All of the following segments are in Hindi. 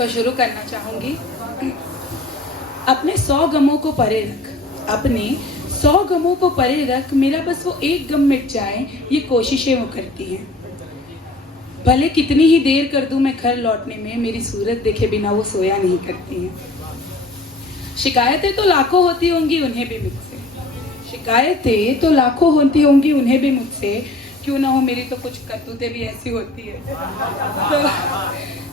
तो शुरू करना चाहूंगी। अपने 100 गमों को परे रख, अपने 100 गमों को परे रख, मेरा बस वो एक गम मिट जाए, ये कोशिशें वो करती हैं। भले कितनी ही देर कर दूं मैं घर लौटने में, मेरी सूरत देखे बिना वो सोया नहीं करती हैं। शिकायतें तो लाखों होती होंगी उन्हें भी मुझसे, शिकायतें तो लाखों होती होंगी उन्हें भी मुझसे, क्यों ना हो मेरी तो कुछ करतूतें भी ऐसी होती है। तो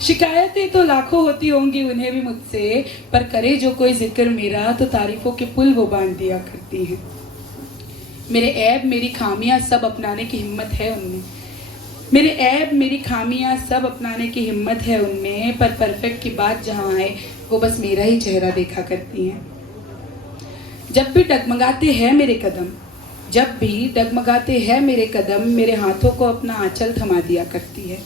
शिकायतें तो लाखों होती होंगी उन्हें भी मुझसे, पर करे जो कोई जिक्र मेरा तो तारीफों के पुल वो बांध दिया करती हैं। मेरे ऐब मेरी खामियां सब अपनाने की हिम्मत है उनमें, मेरे ऐब मेरी खामियां सब अपनाने की हिम्मत है उनमें, पर परफेक्ट की बात जहां आए वो बस मेरा ही चेहरा देखा करती हैं। जब भी डगमगाते हैं मेरे कदम, जब भी डगमगाते हैं मेरे कदम, मेरे हाथों को अपना आंचल थमा दिया करती है।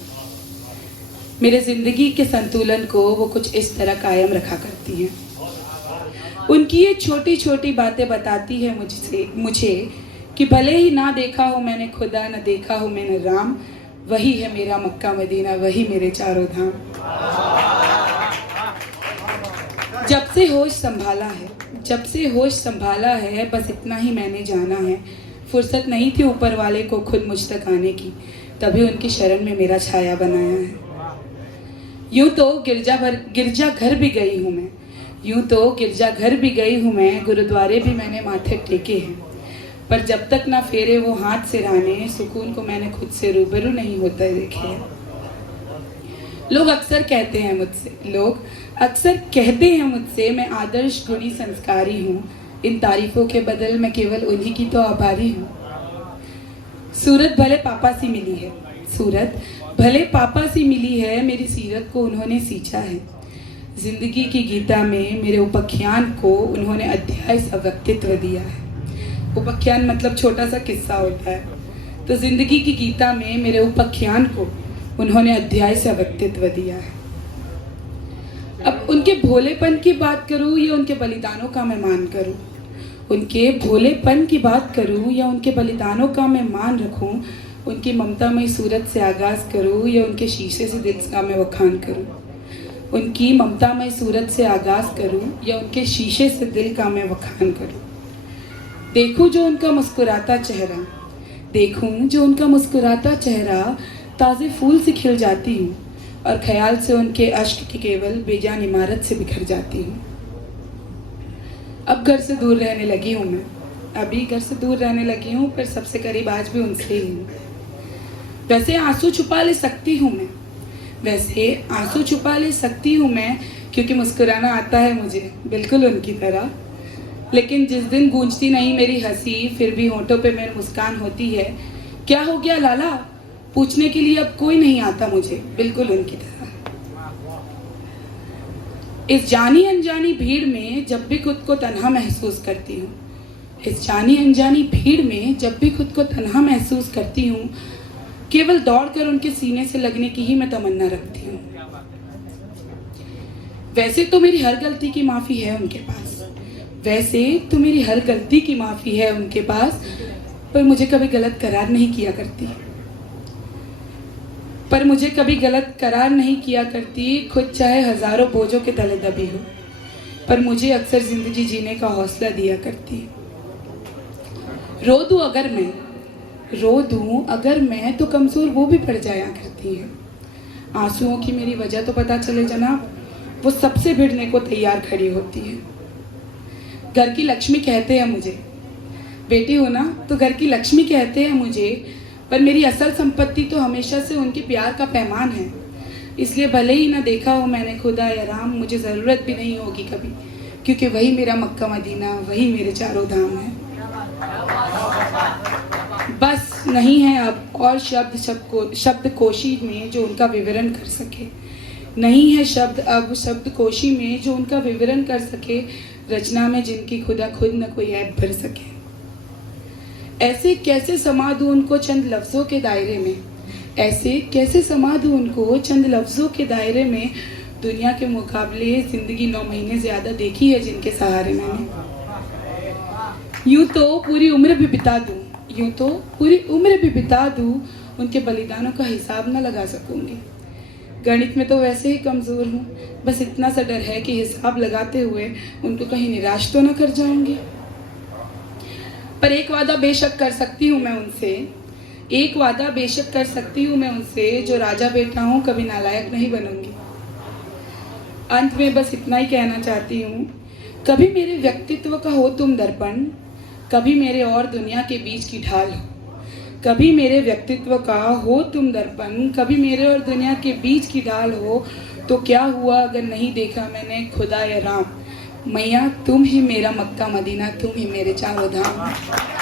मेरे जिंदगी के संतुलन को वो कुछ इस तरह कायम रखा करती हैं। उनकी ये छोटी छोटी बातें बताती है मुझे कि भले ही ना देखा हो मैंने खुदा, न देखा हो मैंने राम, वही है मेरा मक्का मदीना, वही मेरे चारों धाम। जब से होश संभाला है, जब से होश संभाला है, बस इतना ही मैंने जाना है, फुर्सत नहीं थी ऊपर वाले को खुद मुझ तक आने की, तभी उनकी शरण में मेरा छाया बनाया है। यूं तो गिरजा घर भी गई हूँ मैं, यूं तो गिरजा घर भी गई हूँ मैं, गुरुद्वारे भी मैंने माथे टेके हैं, पर जब तक ना फेरे वो हाथ से राने, सुकून को मैंने खुद से रूबरू नहीं होता देखे है। लोग अक्सर कहते हैं मुझसे मैं आदर्श गुणी संस्कारी हूँ, इन तारीफों के बदल मैं केवल उन्हीं की तो आभारी हूँ। सूरत भले पापा सी मिली है, सूरत भले पापा सी मिली है, मेरी सीरत को उन्होंने सींचा है। जिंदगी की गीता में मेरे उपाख्यान को उन्होंने अध्याय सा व्यक्तित्व दिया है। उपाख्यान मतलब छोटा सा किस्सा होता है, तो जिंदगी की गीता में मेरे उपाख्यान को उन्होंने अध्याय सा व्यक्तित्व दिया है। अब उनके भोलेपन की बात करूं या उनके बलिदानों का मैं मान करूं, उनके भोलेपन की बात करूं या उनके बलिदानों का मैं मान रखूं, उनकी ममतामयी सूरत से आगाज करूं या उनके शीशे से दिल का मैं बखान करूं, उनकी ममतामयी सूरत से आगाज करूं या उनके शीशे से दिल का मैं बखान करूं। देखूं जो उनका मुस्कुराता चेहरा, देखूं जो उनका मुस्कुराता चेहरा, ताज़े फूल से खिल जाती हूँ और ख्याल से उनके अश्क की केवल बेजान इमारत से बिखर जाती हूँ। अब घर से दूर रहने लगी हूँ मैं, अभी घर से दूर रहने लगी हूँ, पर सबसे करीब आज भी उनसे ही हूँ। वैसे आंसू छुपा ले सकती हूँ मैं, वैसे आंसू छुपा ले सकती हूँ मैं, क्योंकि मुस्कुराना आता है मुझे बिल्कुल उनकी तरह। लेकिन जिस दिन गूंजती नहीं मेरी हंसी, फिर भी होंठों पे मेरी मुस्कान होती है। क्या हो गया लाला, पूछने के लिए अब कोई नहीं आता मुझे बिल्कुल उनकी तरह। इस जानी अनजानी भीड़ में जब भी खुद को तन्हा महसूस करती हूँ, इस जानी अनजानी भीड़ में जब भी खुद को तन्हा महसूस करती हूँ, केवल दौड़कर उनके सीने से लगने की ही मैं तमन्ना रखती हूँ। वैसे तो मेरी हर गलती की माफी है उनके पास, वैसे तो मेरी हर गलती की माफी है उनके पास, पर मुझे कभी गलत करार नहीं किया करती, पर मुझे कभी गलत करार नहीं किया करती। खुद चाहे हजारों बोझों के तले दबी हो, पर मुझे अक्सर जिंदगी जीने का हौसला दिया करती। रो दूं अगर मैं तो कमजोर वो भी पड़ जाया करती है। आंसुओं की मेरी वजह तो पता चले जनाब, वो सबसे भिड़ने को तैयार खड़ी होती है। घर की लक्ष्मी कहते हैं मुझे, बेटी हो ना तो घर की लक्ष्मी कहते हैं मुझे, पर मेरी असल संपत्ति तो हमेशा से उनके प्यार का पैमान है। इसलिए भले ही ना देखा हो मैंने खुदा या राम, मुझे ज़रूरत भी नहीं होगी कभी, क्योंकि वही मेरा मक्का मदीना, वही मेरे चारों धाम है। बस नहीं है अब और शब्द कोशी में जो उनका विवरण कर सके, नहीं है शब्द अब शब्द कोशी में जो उनका विवरण कर सके, रचना में जिनकी खुदा खुद न कोई ऐप भर सके। ऐसे कैसे समा दूं उनको चंद लफ्जों के दायरे में, ऐसे कैसे समा दूं उनको चंद लफ्जों के दायरे में, दुनिया के मुकाबले जिंदगी 9 महीने ज्यादा देखी है जिनके सहारे मैंने। यूं तो पूरी उम्र भी बिता दूं, यूं तो पूरी उम्र भी बिता दूं, उनके बलिदानों का हिसाब न लगा सकूंगी। गणित में तो वैसे ही कमज़ोर हूँ, बस इतना सा डर है कि हिसाब लगाते हुए उनको कहीं निराश तो ना कर जाऊंगी। पर एक वादा बेशक कर सकती हूँ मैं उनसे, एक वादा बेशक कर सकती हूँ मैं उनसे, जो राजा बेटा हूँ कभी नालायक नहीं बनूंगी। अंत में बस इतना ही कहना चाहती हूँ, कभी मेरे व्यक्तित्व का हो तुम दर्पण, कभी मेरे और दुनिया के बीच की ढाल हो। कभी मेरे व्यक्तित्व का हो तुम दर्पण, कभी मेरे और दुनिया के बीच की ढाल हो। तो क्या हुआ अगर नहीं देखा मैंने खुदा या राम, मैया तुम ही मेरा मक्का मदीना, तुम ही मेरे चारों धाम।